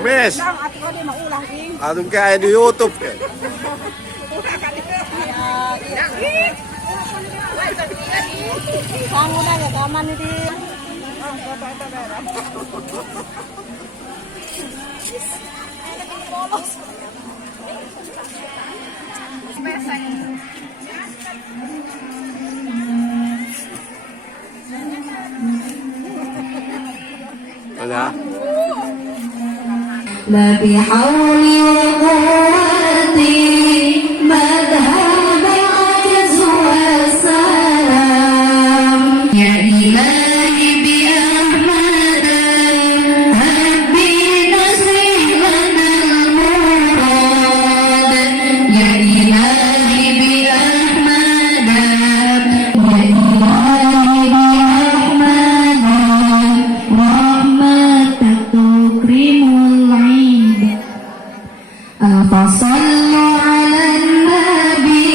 Mes, atong kaya di YouTube ya. Ada. لا بحول وقوتي مذهب العجز والسلام يا إلهي بأحمد هبي نصيبنا المراد يا إلهي بأحمد يا إلهي بأحمد رحمتك تكرم العيد فصلوا على النبي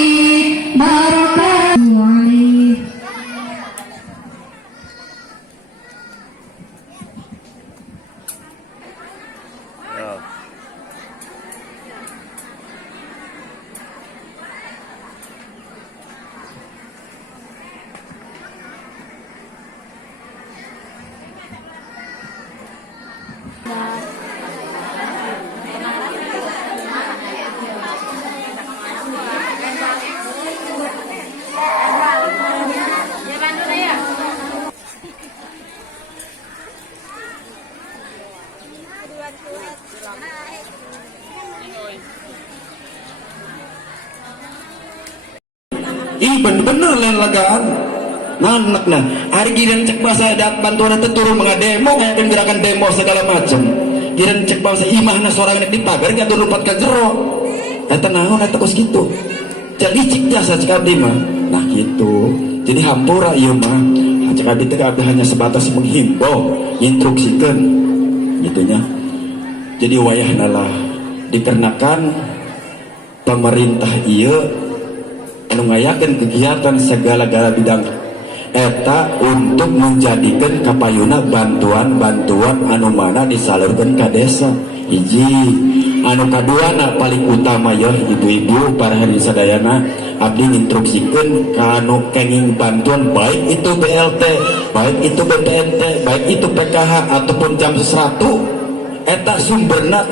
بركة عليه. Ih bener-bener lelagaan anak nah hari giran cek bahasa dat bantuan itu turun mengademo kayak gerakan demo segala macam giran cek bahasa imahna seorang di pagar nggak turun ke jero naon terus gitu jadi cik jasa cek abdi mah nah gitu jadi hampura iya mah cek abdi teh abdi hanya sebatas menghimbau instruksikan gitunya jadi wayah nalah dikarenakan pemerintah iya ngayakeun kegiatan segala-gala bidang eta untuk menjadikan kapayuna bantuan-bantuan anu mana disalurkan ke desa hiji anu kaduana paling utama ya ibu-ibu para hadirin sadayana abdi instruksikeun ka anu kenging bantuan baik itu BLT baik itu BPNT baik itu PKH ataupun jam seseratu eta sumberna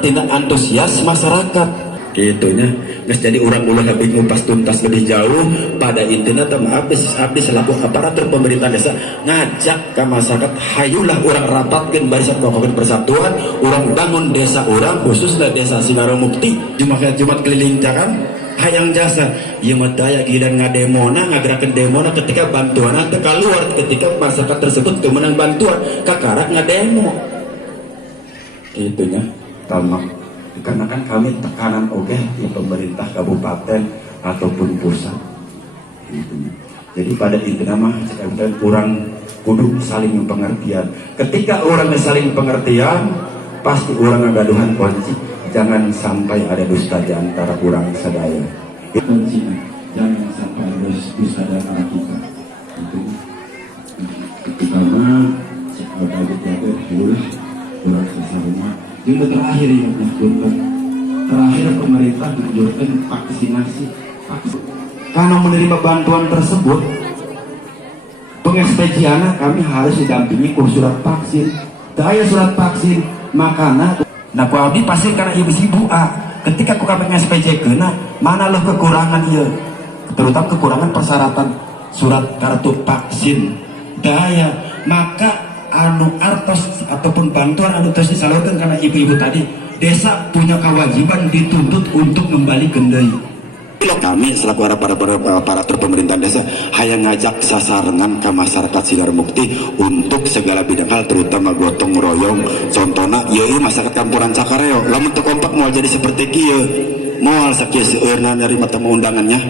tina antusias masyarakat gitunya nges jadi orang ulah lebih ngupas tuntas lebih jauh pada intinya abdi selaku aparatur pemerintah desa ngajak ke masyarakat hayulah orang rapatkan barisan pokok persatuan orang bangun desa orang khususnya desa Sinaromukti Jumat keliling jangan hayang jasa ieu mah daya gidan ngademona ngagerakeun demona ketika bantuan teu kaluar ketika masyarakat tersebut teu meunang bantuan kakarak ngademo itunya tamak dikarenakan kami tekanan oge di pemerintah kabupaten ataupun pusat itunya. Jadi pada intinya mah kurang kudu saling pengertian. Ketika orang saling pengertian, pasti orang ngagaduhan kunci. Jangan sampai ada dusta di antara orang sadaya. Kuncinya, jangan sampai ada dusta di antara kita. Itu pertama, sekolah jaga dulu orang sesama. Yang terakhir yang menunjukkan terakhir pemerintah menunjukkan vaksinasi. Karena menerima bantuan tersebut, pengekspediannya kami harus didampingi ku surat vaksin. Daya surat vaksin, makana nah ku abdi pasti karena ibu-ibu ketika ku kami ngekspediekeun mana loh kekurangan ieu, terutama kekurangan persyaratan surat kartu vaksin. Daya maka anu artos ataupun bantuan anu terus disalurkan karena ibu-ibu tadi, desa punya kewajiban dituntut untuk kembali deui. Kami selaku aparatur pemerintahan desa hayang ngajak sasarengan ke masyarakat Sinar Mukti untuk segala bidang hal terutama gotong royong. Contohnya ieu masyarakat Kampuran Cakareo lamun teu kompak moal jadi seperti kieu moal sakieu seueurna nerima tamu undangannya.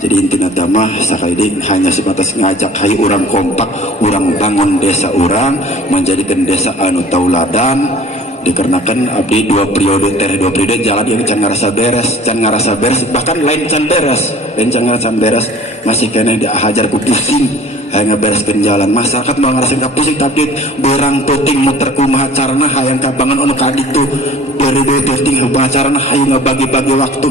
Jadi intina mah sakali deui hanya sebatas ngajak hayu urang kompak urang bangun desa urang menjadikan desa anu tauladan. Dikarenakan abdi dua periode jalan yang can ngarasa beres bahkan lain can beres masih kena diajar ku pusing hayang ngabereskeun jalan masyarakat mau ngarasain pusing tapi berang puting muter kumaha carana hayang kabangan anu kaditu periode puting pengacarana hayang ngabagi-bagi waktu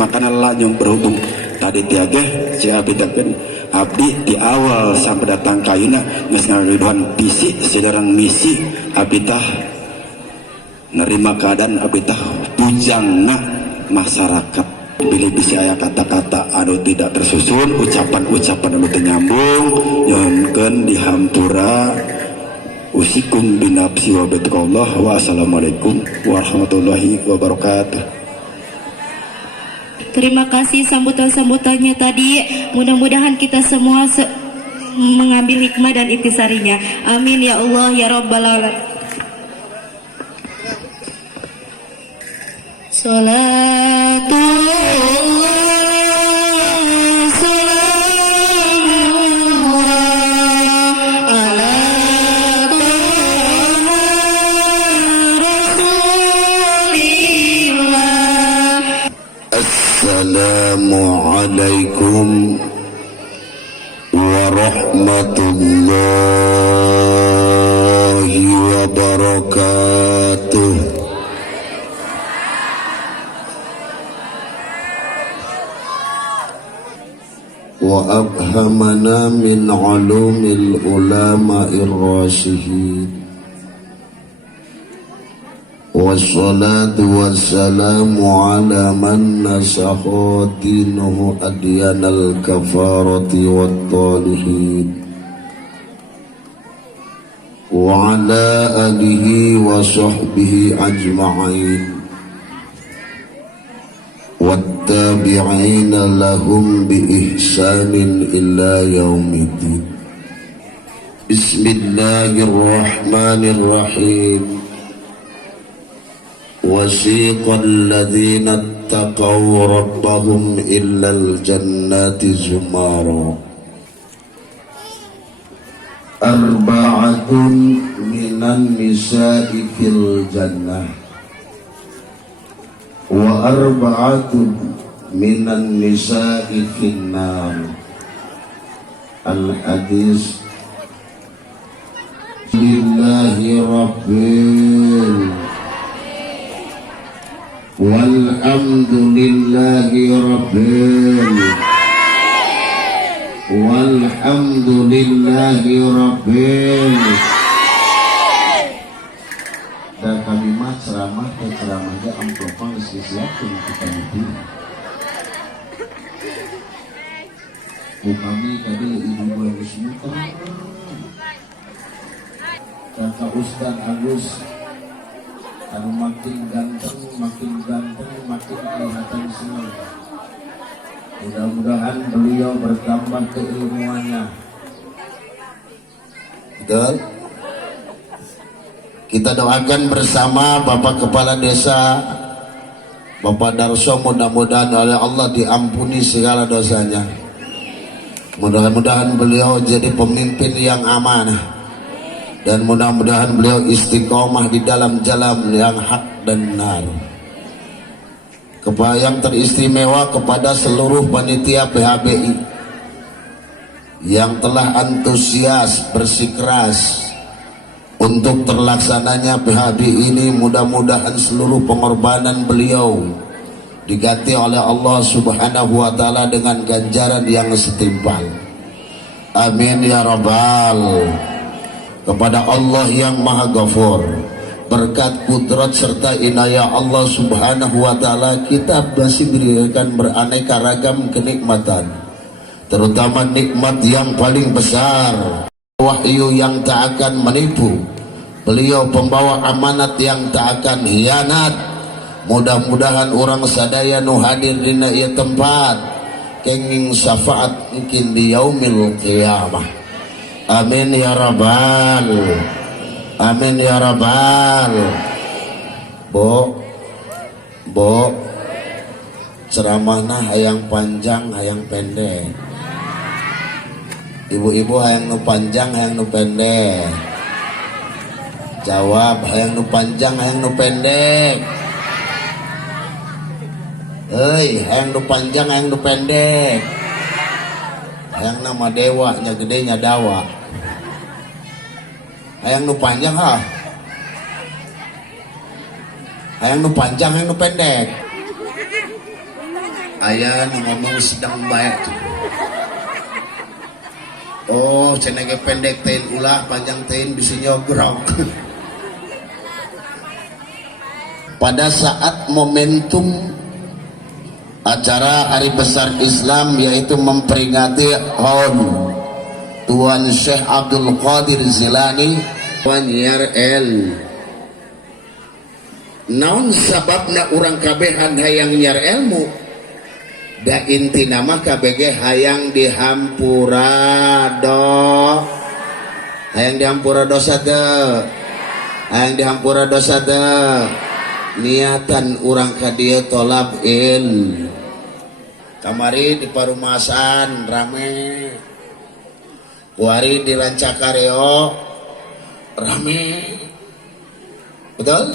makana lanyong berhubung tadi tiage si abdi dakeun abdi di awal sampai datang kayuna geus ngariduhan visi sedarang misi abdi tah nerima keadaan abdi tah bujangna masyarakat bila bisa aya kata-kata anu tidak tersusun ucapan-ucapan anu teu nyambung nyohonkeun dihampura usikum binafsi wa bittaqullah wa assalamualaikum warahmatullahi wabarakatuh. Terima kasih sambutan-sambutannya tadi, mudah-mudahan kita semua mengambil hikmah dan intisarinya, amin ya Allah ya rabbal alamin. Assalamualaikum warahmatullahi wabarakatuh. وأفهمنا من علوم العلماء الراشدين والصلاة والسلام على من نسخ دينه أديان الكفارة والطالحين وعلى آله وصحبه أجمعين والتابعين لهم بإحسان إلى يوم الدين. بسم الله الرحمن الرحيم. وسيق الذين اتقوا ربهم إلى الجنات زمرا أربعة من النساء في الجنة وأربعة من النساء في النار. الحديث لله رب والحمد لله رب والحمد لله رب. Dan kalimat ceramah dan ceramahnya amplopang disiapkan kita itu. Kami tadi ibu bagus muter. Kakak Ustaz Agus, anu makin ganteng, makin kelihatan senang. Mudah-mudahan beliau bertambah keilmuannya. Betul? Kita doakan bersama Bapak Kepala Desa Bapak Darso, mudah-mudahan oleh Allah diampuni segala dosanya. Mudah-mudahan beliau jadi pemimpin yang amanah, dan mudah-mudahan beliau istiqomah di dalam jalan yang hak dan benar. Yang teristimewa kepada seluruh panitia PHBI yang telah antusias bersikeras untuk terlaksananya PHBI ini, mudah-mudahan seluruh pengorbanan beliau diganti oleh Allah Subhanahu wa Ta'ala dengan ganjaran yang setimpal. Amin ya Rabbal. Kepada Allah yang Maha Ghafur, berkat kudrat serta inayah Allah Subhanahu wa Ta'ala, kita masih diberikan beraneka ragam kenikmatan, terutama nikmat yang paling besar, wahyu yang tak akan menipu. Beliau pembawa amanat yang tak akan hianat. Mudah-mudahan orang sadaya nu hadir di ieu tempat kenging syafaat mungkin di yaumil qiyamah. Amin ya Rabbal. Amin ya Rabbal. Bo ceramahna hayang panjang hayang pendek. Ibu-ibu hayang nu panjang hayang nu pendek. Jawab, hayang nu panjang hayang nu pendek. Hei, hayang nu panjang hayang nu pendek. Hayang nama dewa nya gede nya dawa. Hayang nu panjang ha. Hayang nu panjang hayang nu pendek. Aya nu ngomong sedang baik. Oh, cenah pendek tein ulah, panjang tein bisa nyogrok. Pada saat momentum acara Hari Besar Islam, yaitu memperingati HON Tuan Syekh Abdul Qadir Jilani Tuan YRL, naon sababna urang kabehan hayang nyiar ilmu, da inti nama KBG hayang dihampura hayang dihampura dosa teu, hayang dihampura dosa teu. Niatan urang ka dieu tolab kamari di parumasan rame, kuari di Rancakareo rame, betul?